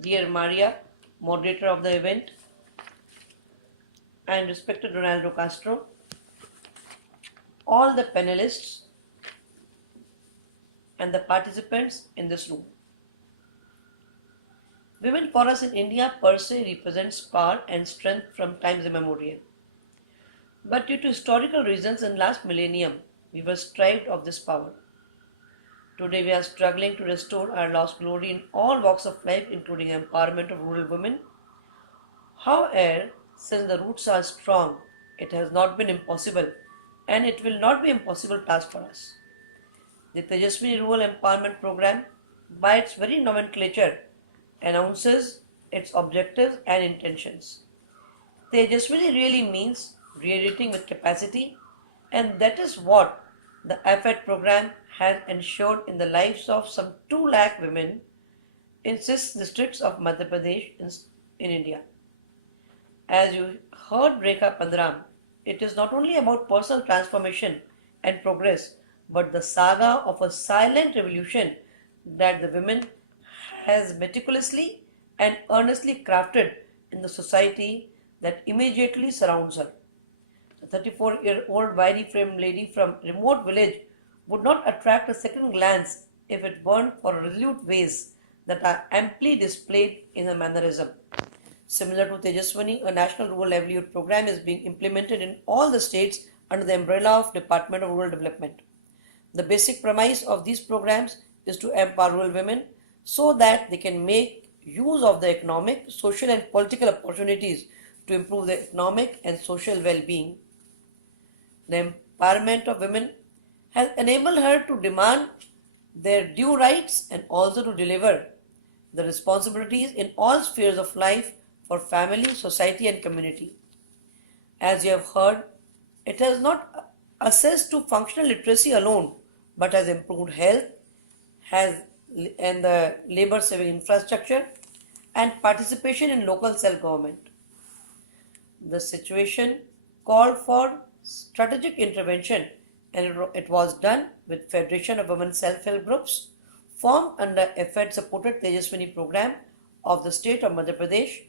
dear Maria, moderator of the event, and respected Ronaldo Castro, all the panelists, and the participants in this room. Women for us in India per se represents power and strength from times immemorial. But due to historical reasons in last millennium, we were stripped of this power. Today we are struggling to restore our lost glory in all walks of life, including empowerment of rural women. However, since the roots are strong, it has not been impossible and it will not be impossible task for us. The Tejaswini Rural Empowerment Program, by its very nomenclature, announces its objectives and intentions. Tejaswini really means radiating with capacity, and that is what the AFET program has ensured in the lives of some 2 lakh women in 6 districts of Madhya Pradesh in India. As you heard Rekha Pandram, it is not only about personal transformation and progress, but the saga of a silent revolution that the women has meticulously and earnestly crafted in the society that immediately surrounds her. The 34-year-old wiry framed lady from remote village would not attract a second glance if it weren't for resolute ways that are amply displayed in her mannerism. Similar to Tejaswini, a national rural livelihood program is being implemented in all the states under the umbrella of Department of Rural Development. The basic premise of these programs is to empower rural women so that they can make use of the economic, social, and political opportunities to improve their economic and social well being. The empowerment of women has enabled her to demand their due rights and also to deliver the responsibilities in all spheres of life for family, society, and community. As you have heard, it has not assessed to functional literacy alone, but has improved health, has and the labor saving infrastructure, and participation in local self government. The situation called for strategic intervention, and it was done with Federation of Women Self-Help Groups formed under FED supported Tejaswini program of the state of Madhya Pradesh,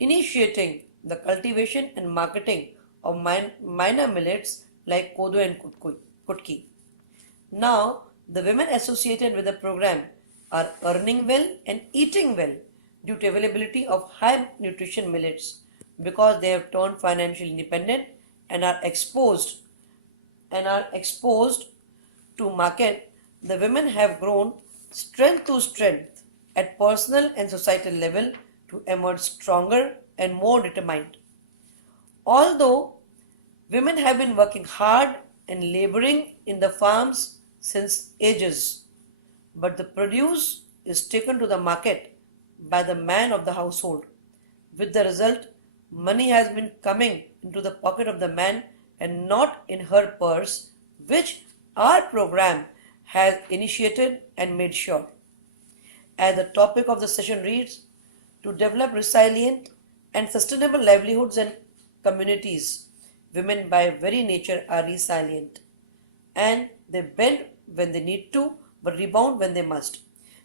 initiating the cultivation and marketing of minor millets like kodo and kutki. Now, the women associated with the program are earning well and eating well due to availability of high nutrition millets because they have turned financially independent and are exposed to market. The women have grown strength to strength at personal and societal level to emerge stronger and more determined. Although women have been working hard and laboring in the farms since ages, but the produce is taken to the market by the man of the household. With the result, money has been coming into the pocket of the man and not in her purse, which our program has initiated and made sure. As the topic of the session reads, to develop resilient and sustainable livelihoods and communities, women by very nature are resilient and they bend when they need to but rebound when they must.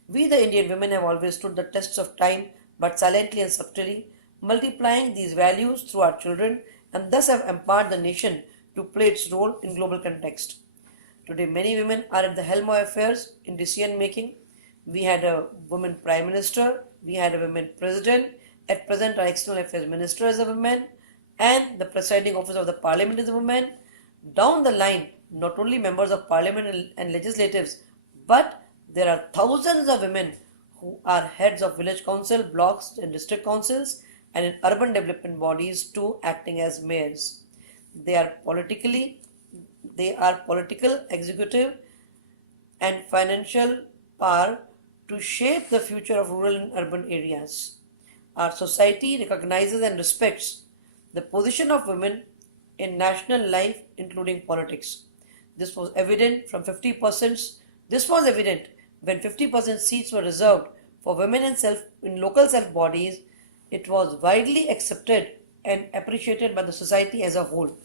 We, the Indian women, have always stood the tests of time but silently and subtly, multiplying these values through our children and thus have empowered the nation to play its role in global context. Today, many women are at the helm of affairs in decision making. We had a woman prime minister, we had a woman president, at present our external affairs minister is a woman, and the presiding officer of the parliament is a woman. Down the line, not only members of parliament and legislatives, but there are thousands of women who are heads of village council, blocks, and district councils, and in urban development bodies too, acting as mayors. They are political, executive, and financial power to shape the future of rural and urban areas. Our society recognizes and respects the position of women in national life, including politics. This was evident from 50%. This was evident when 50% seats were reserved for women in local self bodies. It was widely accepted and appreciated by the society as a whole.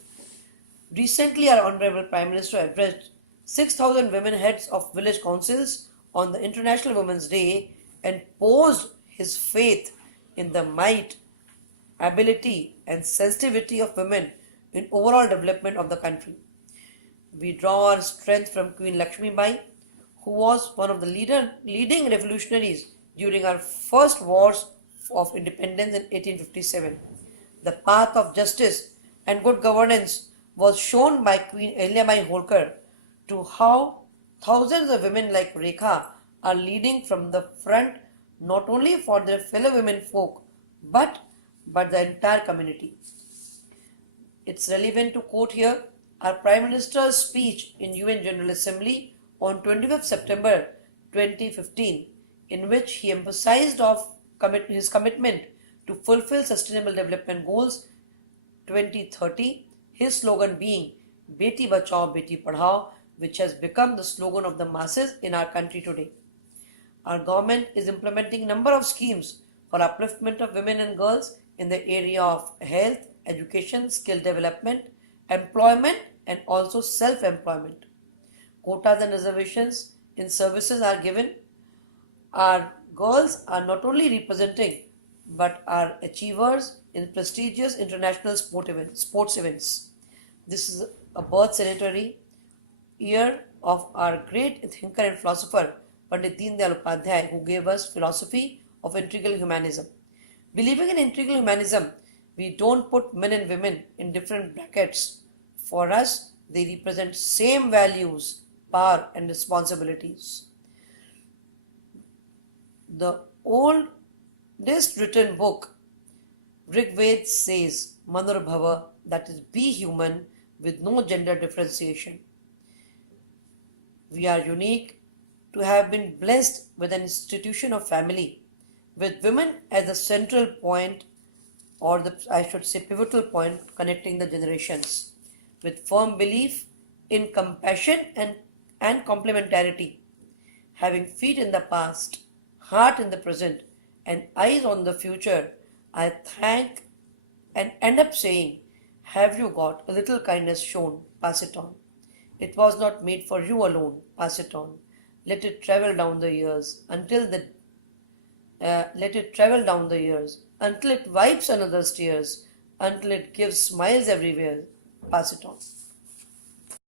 Recently, our Honorable Prime Minister addressed 6,000 women heads of village councils on the International Women's Day and posed his faith in the might, ability, and sensitivity of women in overall development of the country. We draw our strength from Queen Lakshmi Bai, who was one of the leading revolutionaries during our first wars of independence in 1857. The path of justice and good governance was shown by Queen Ahilyabai Holkar to how thousands of women like Rekha are leading from the front not only for their fellow women folk but the entire community. It's relevant to quote here our Prime Minister's speech in UN General Assembly on 25th September 2015, in which he emphasized his commitment to fulfill Sustainable Development Goals 2030, his slogan being Beti Bachao Beti Padhao, which has become the slogan of the masses in our country today. Our government is implementing a number of schemes for upliftment of women and girls in the area of health, education, skill development, employment, and also self-employment. Quotas and reservations in services are given. Our girls are not only representing but are achievers in prestigious international sports events. This is a birth centenary year of our great thinker and philosopher Pandit Deen Dayal Upadhyay, who gave us philosophy of integral humanism. Believing in integral humanism, we don't put men and women in different brackets. For us, they represent same values, power and responsibilities. The oldest written book, Rig Veda, says Manur Bhava, that is, be human with no gender differentiation. We are unique to have been blessed with an institution of family, with women as the central point, or I should say pivotal point, connecting the generations, with firm belief in compassion and complementarity. Having feet in the past, heart in the present, and eyes on the future, I thank and end up saying, have you got a little kindness shown? Pass it on. It was not made for you alone. Pass it on. Let it travel down the years until it wipes another's tears, until it gives smiles everywhere. Pass it on.